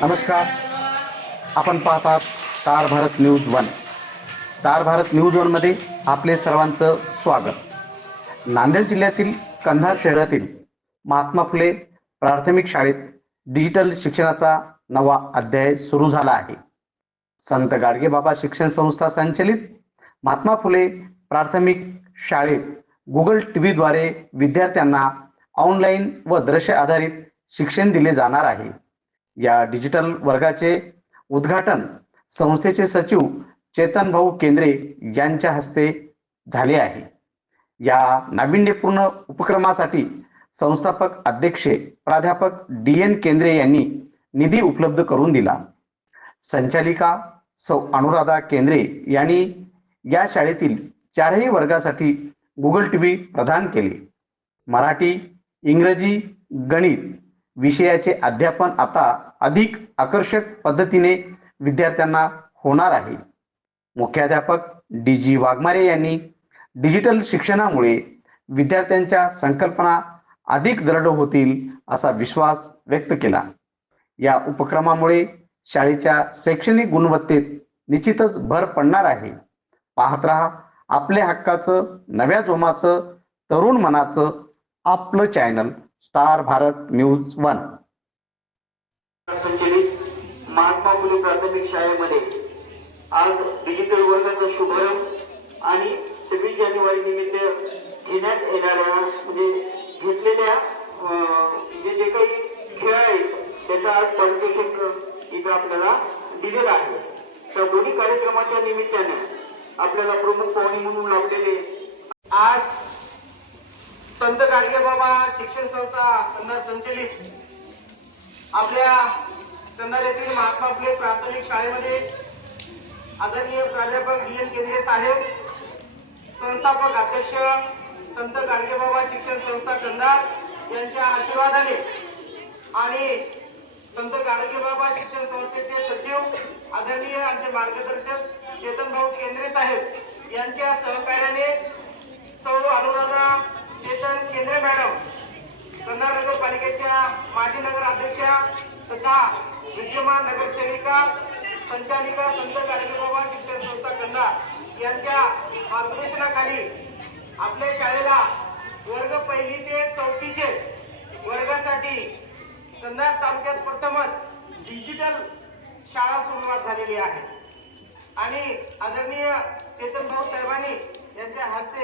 नमस्कार, आपण पाहतात star Bharat news one. Star Bharat news वनमध्ये आपले सर्वांचं स्वागत. नांदेड जिल्ह्यातील कंधार शहरातील महात्मा फुले प्राथमिक शाळेत डिजिटल शिक्षणाचा नवा अध्याय सुरू झाला आहे. संत गाडगेबाबा शिक्षण संस्था संचलित महात्मा फुले प्राथमिक शाळेत गुगल टीव्हीद्वारे विद्यार्थ्यांना ऑनलाईन व दृश्य आधारित शिक्षण दिले जाणार आहे. या डिजिटल वर्गाचे उद्घाटन संस्थेचे सचिव चेतन भाऊ केंद्रे यांच्या हस्ते झाले आहे. या नाविन्यपूर्ण उपक्रमासाठी संस्थापक अध्यक्ष प्राध्यापक DN केंद्रे यांनी निधी उपलब्ध करून दिला. संचालिका सौ अनुराधा केंद्रे यांनी या शाळेतील 4ही वर्गासाठी गुगल टीव्ही प्रदान केले. मराठी, इंग्रजी, गणित विषयाचे अध्यापन आता अधिक आकर्षक पद्धतीने विद्यार्थ्यांना होणार आहे. मुख्याध्यापक DG वाघमारे यांनी डिजिटल शिक्षणामुळे विद्यार्थ्यांच्या संकल्पना अधिक दृढ होतील असा विश्वास व्यक्त केला. या उपक्रमामुळे शाळेच्या शैक्षणिक गुणवत्तेत निश्चितच भर पडणार आहे. पाहत रहा आपल्या हक्काचं, नव्या जोमाचं, तरुण मनाचं आपलं channel star Bharat news one. संचलित महात्मा फुले प्राथमिक शाळेमध्ये आज डिजिटल वर्गाचा शुभारंभ आणि 26 जानेवारी निमित्त घेण्यात येणाऱ्या घेतलेल्या जे काही खेळ आहेत त्याचा आज पारितोषिक इथं आपल्याला दिलेला आहे. त्या दोन्ही कार्यक्रमाच्या निमित्ताने आपल्याला प्रमुख पाहुणे म्हणून लावलेले आज संत गाडगेबाबा शिक्षण संस्था कंधार संचलित आपल्या कंधार येथील महात्मा फुले प्राथमिक शाळेमध्ये आदरणीय प्राध्यापक DN केंद्रे साहेब, संस्थापक अध्यक्ष संत गाडगेबाबा शिक्षण संस्था कंधार यांच्या आशीर्वादाने आणि संत गाडगेबाबा शिक्षण संस्थेचे सचिव आदरणीय आमचे मार्गदर्शक चेतन भाऊ केंद्रे साहेब यांच्या सहकार्याने सौ अनुराधा चेतन केंद्रे मॅडम, कंधार नगरपालिकेच्या माजी नगर अध्यक्षा तथा विद्यमान नगरसेविका संचालिका संत गाडगेबाबा शिक्षण संस्था कंधार यांच्या मार्गदर्शनाखाली आपल्या शाळेला वर्ग 1 ते 4 वर्गासाठी कंधार तालुक्यात प्रथमच डिजिटल शाळा सुरुवात झालेली आहे आणि आदरणीय चेतन भाऊ साहेबांनी यांच्या हस्ते